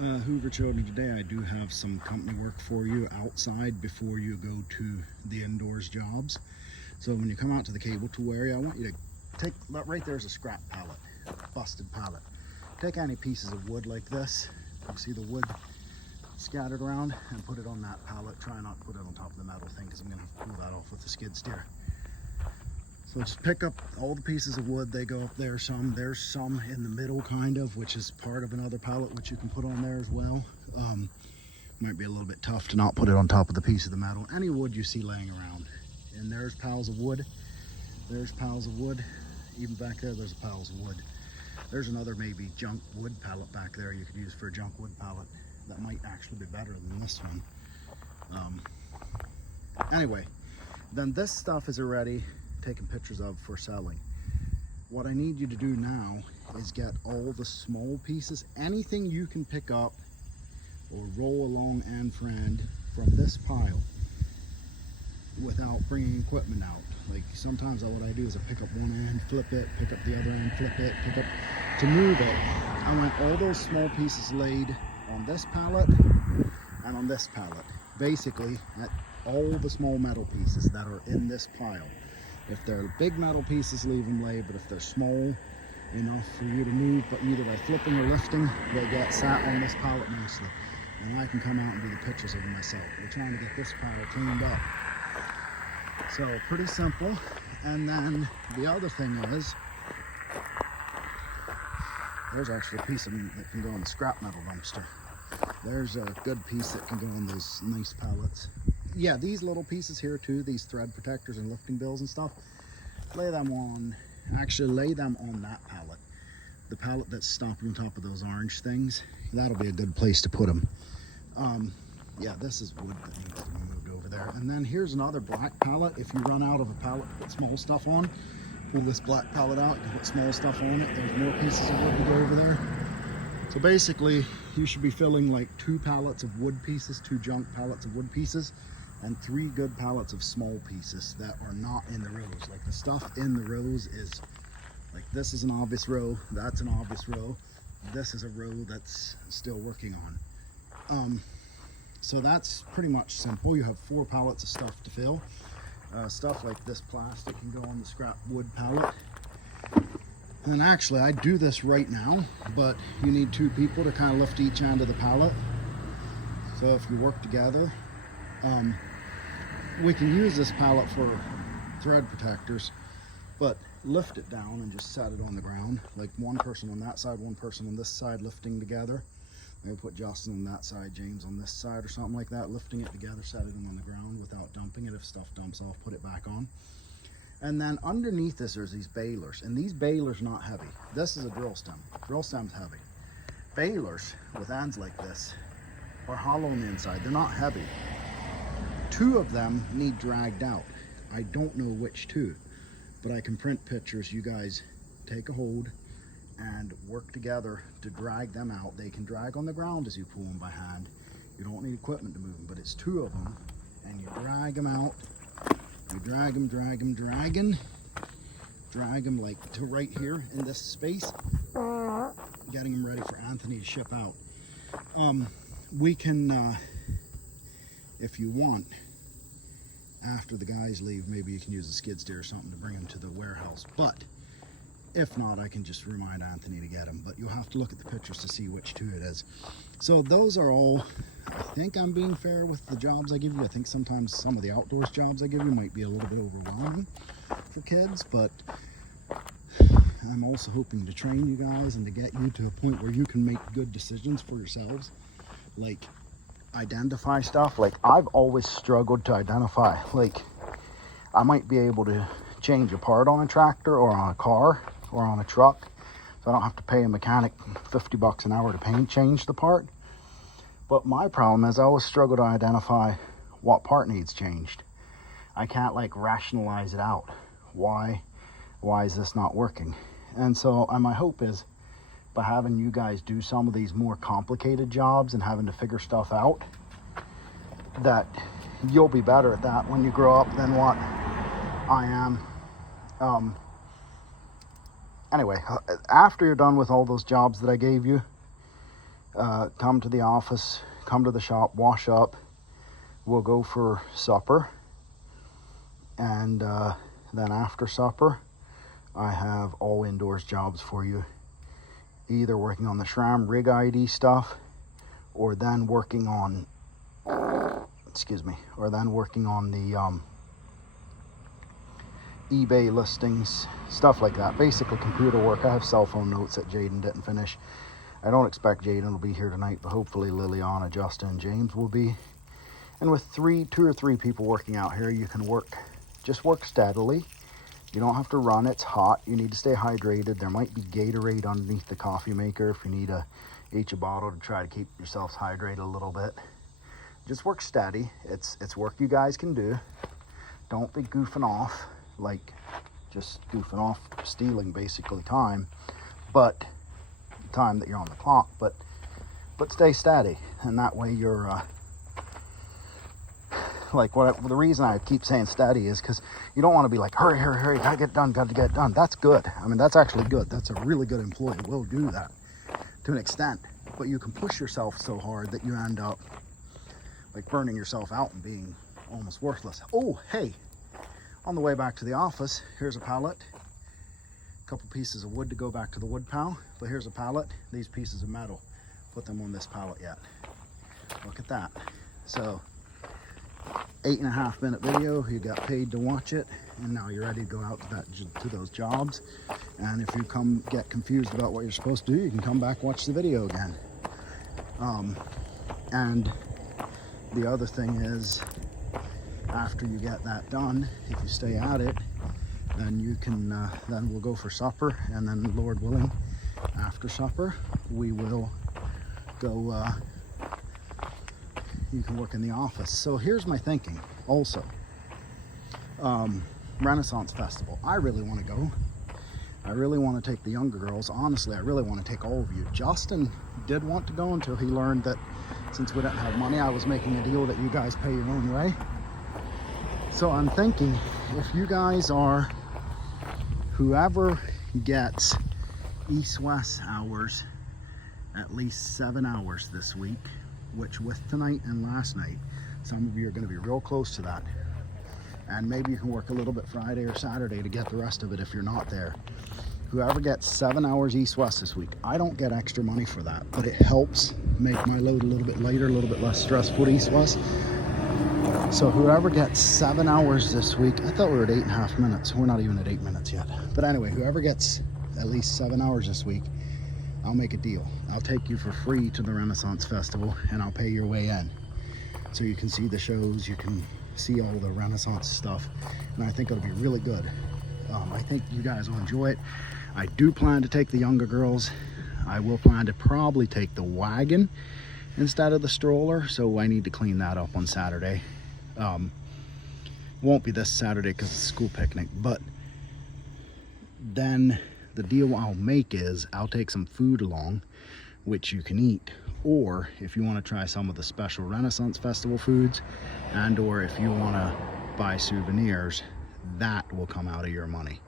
Hoover Children, today I do have some company work for you outside before you go to the indoors jobs. So when you come out to the cable tool area, I want you to take, right there's a scrap pallet, busted pallet. Take any pieces of wood like this, you see the wood scattered around, and put it on that pallet. Try not to put it on top of the metal thing because I'm going to have to pull that off with the skid steer. So just pick up all the pieces of wood, they go up there some. There's some in the middle kind of, which is part of another pallet, which you can put on there as well. Might be a little bit tough to not put it on top of the piece of the metal. Any wood you see laying around. And there's piles of wood. There's piles of wood. Even back there, there's piles of wood. There's another maybe junk wood pallet back there you could use for a junk wood pallet. That might actually be better than this one. Anyway, then this stuff is already taken pictures of for selling. What I need you to do now is get all the small pieces, anything you can pick up or roll along end for end from this pile without bringing equipment out. Like sometimes what I do is I pick up one end, flip it, pick up the other end, flip it, pick up. To move it, I want all those small pieces laid on this pallet and on this pallet. Basically, at all the small metal pieces that are in this pile. If they're big metal pieces, leave them laid, but if they're small enough for you to move, but either by flipping or lifting, they get sat on this pallet nicely. And I can come out and do the pictures of them myself. We're trying to get this pile cleaned up. So pretty simple. And then the other thing is, there's actually a piece of them that can go in the scrap metal dumpster. There's a good piece that can go on those nice pallets. Yeah, these little pieces here too, these thread protectors and lifting bills and stuff, lay them on that pallet. The pallet that's stopped on top of those orange things, that'll be a good place to put them. Yeah, this is wood that needs to be moved over there. And then here's another black pallet. If you run out of a pallet to put small stuff on, pull this black pallet out, you can put small stuff on it. There's more pieces of wood to go over there. So basically, you should be filling like 2 pallets of wood pieces, 2 junk pallets of wood pieces, and 3 good pallets of small pieces that are not in the rows. Like the stuff in the rows is, like this is an obvious row, that's an obvious row, this is a row that's still working on. So that's pretty much simple. You have 4 pallets of stuff to fill. Stuff like this plastic can go on the scrap wood pallet. And actually, I do this right now, but you need 2 people to kind of lift each end of the pallet. So if you work together, we can use this pallet for thread protectors, but lift it down and just set it on the ground. Like one person on that side, one person on this side lifting together. Maybe put Justin on that side, James on this side or something like that, lifting it together, set it on the ground without dumping it. If stuff dumps off, put it back on. And then underneath this, there's these bailers, and these bailers not heavy. This is a drill stem. Drill stem's heavy. Bailers with ends like this are hollow on the inside. They're not heavy. 2 of them need dragged out. I don't know which 2, but I can print pictures. You guys take a hold and work together to drag them out. They can drag on the ground as you pull them by hand. You don't need equipment to move them, but it's 2 of them, and you drag them out. You drag them like to right here in this space, getting them ready for Anthony to ship out. We can, if you want, after the guys leave, maybe you can use a skid steer or something to bring them to the warehouse. But if not, I can just remind Anthony to get them. But you'll have to look at the pictures to see which 2 it is. So those are all, I think I'm being fair with the jobs I give you. I think sometimes some of the outdoors jobs I give you might be a little bit overwhelming for kids, but I'm also hoping to train you guys and to get you to a point where you can make good decisions for yourselves. Like identify stuff. Like I've always struggled to identify, like I might be able to change a part on a tractor or on a car or on a truck, so I don't have to pay a mechanic $50 an hour to change the part. But my problem is I always struggle to identify what part needs changed. I can't like rationalize it out. Why is this not working? And so my hope is by having you guys do some of these more complicated jobs and having to figure stuff out, that you'll be better at that when you grow up than what I am. Anyway, after you're done with all those jobs that I gave you, come to the office, come to the shop, wash up. We'll go for supper. And then after supper, I have all indoors jobs for you. Either working on the SRAM rig ID stuff, or then working on, or then working on the eBay listings, stuff like that. Basically computer work. I have cell phone notes that Jaden didn't finish. I don't expect Jaden will be here tonight, but hopefully Liliana, Justin, and James will be. And with 2 or 3 people working out here, you can just work steadily. You don't have to run. It's hot. You need to stay hydrated. There might be Gatorade underneath the coffee maker if you need each a bottle to try to keep yourselves hydrated a little bit. Just work steady. It's work you guys can do. Don't be goofing off, like just goofing off, stealing basically time, but time that you're on the clock, but stay steady, and that way you're the reason I keep saying steady is because you don't want to be like, hurry, gotta get it done. That's good. I mean, that's actually good. That's a really good employee. Will do that to an extent, but you can push yourself so hard that you end up like burning yourself out and being almost worthless. Oh, hey, on the way back to the office, here's a pallet, a couple pieces of wood to go back to the wood pile, but here's a pallet, these pieces of metal, put them on this pallet yet. Look at that. So 8.5 minute video, you got paid to watch it, and now you're ready to go out to those jobs. And if you get confused about what you're supposed to do, you can come back, watch the video again. And the other thing is, after you get that done, if you stay at it, then you can then we'll go for supper, and then Lord willing, after supper we will go you can work in the office. So here's my thinking also. Renaissance Festival, I really want to go. I really want to take the younger girls. Honestly, I really want to take all of you. Justin did want to go until he learned that since we didn't have money, I was making a deal that you guys pay your own way. So I'm thinking, if you guys are, whoever gets east-west hours, at least 7 hours this week, which with tonight and last night, some of you are going to be real close to that. And maybe you can work a little bit Friday or Saturday to get the rest of it if you're not there. Whoever gets 7 hours east-west this week, I don't get extra money for that, but it helps make my load a little bit lighter, a little bit less stressful east-west. So whoever gets 7 hours this week, I thought we were at 8.5 minutes. We're not even at 8 minutes yet. But anyway, whoever gets at least 7 hours this week, I'll make a deal. I'll take you for free to the Renaissance Festival, and I'll pay your way in. So you can see the shows, you can see all the Renaissance stuff, and I think it'll be really good. I think you guys will enjoy it. I do plan to take the younger girls. I will plan to probably take the wagon instead of the stroller, so I need to clean that up on Saturday. Won't be this Saturday because it's a school picnic, but then the deal I'll make is I'll take some food along, which you can eat, or if you want to try some of the special Renaissance Festival foods, and or if you want to buy souvenirs, that will come out of your money.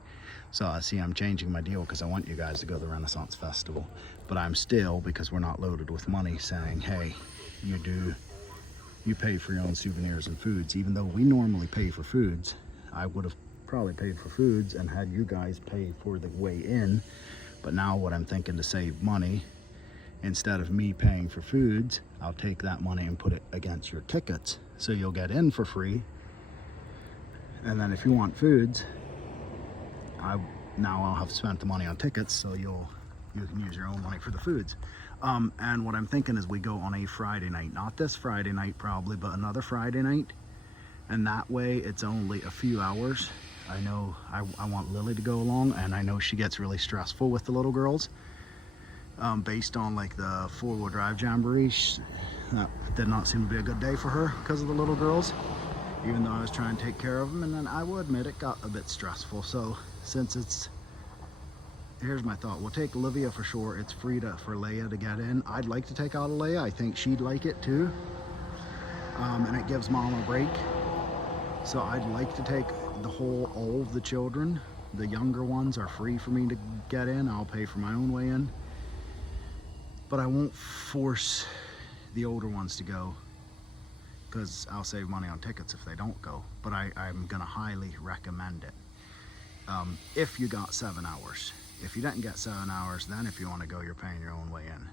So I see I'm changing my deal because I want you guys to go to the Renaissance Festival, but I'm still, because we're not loaded with money, saying, hey, you pay for your own souvenirs and foods. Even though we normally pay for foods, I would have probably paid for foods and had you guys pay for the way in. But now what I'm thinking, to save money, instead of me paying for foods, I'll take that money and put it against your tickets, so you'll get in for free. And then if you want foods, I'll have spent the money on tickets, so you can use your own money for the foods. And what I'm thinking is we go on a Friday night, not this Friday night probably, but another Friday night, and that way it's only a few hours. I know I want Lily to go along, and I know she gets really stressful with the little girls. Based on like the 4-wheel drive jamboree, that did not seem to be a good day for her because of the little girls, even though I was trying to take care of them. And then I will admit it got a bit stressful. So since here's my thought, we'll take Olivia for sure. It's free for Leia to get in. I'd like to take out Leia. I think she'd like it too. And it gives Mom a break. So I'd like to take all of the children. The younger ones are free for me to get in. I'll pay for my own way in. but I won't force the older ones to go because I'll save money on tickets if they don't go. But I'm gonna highly recommend it. If you got 7 hours. If you didn't get 7 hours, then if you want to go, you're paying your own way in.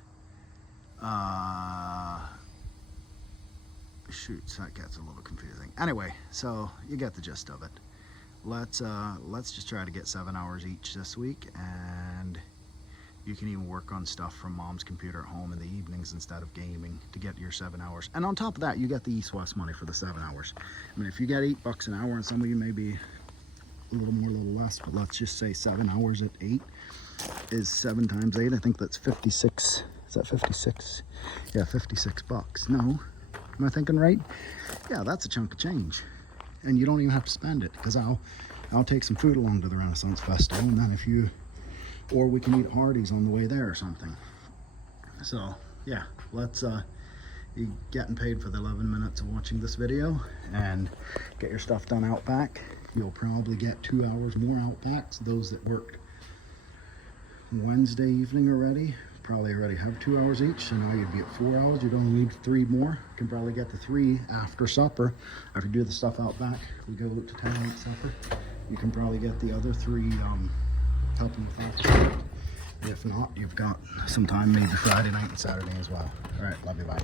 Shoots, that gets a little confusing. Anyway, so you get the gist of it. Let's just try to get 7 hours each this week, and you can even work on stuff from mom's computer at home in the evenings instead of gaming to get your 7 hours. And on top of that, you get the East-West money for the 7 hours. I mean, if you get $8 an hour, and some of you may be a little more, a little less, but let's just say 7 hours at 8 is 7 times 8. I think that's 56. Is that 56? Yeah, $56. No, am I thinking right? Yeah, that's a chunk of change, and you don't even have to spend it because I'll take some food along to the Renaissance Festival, and then if you, or we can eat at Hardee's on the way there or something. So yeah, let's you getting paid for the 11 minutes of watching this video, and get your stuff done out back. You'll probably get 2 hours more out back. So those that worked Wednesday evening already probably already have 2 hours each, so now you'd be at 4 hours. You'd only need 3 more. You can probably get the 3 after supper. After you do the stuff out back, we go to town at supper. You can probably get the other 3 helping with after. If not, you've got some time maybe Friday night and Saturday as well. All right, love you, bye.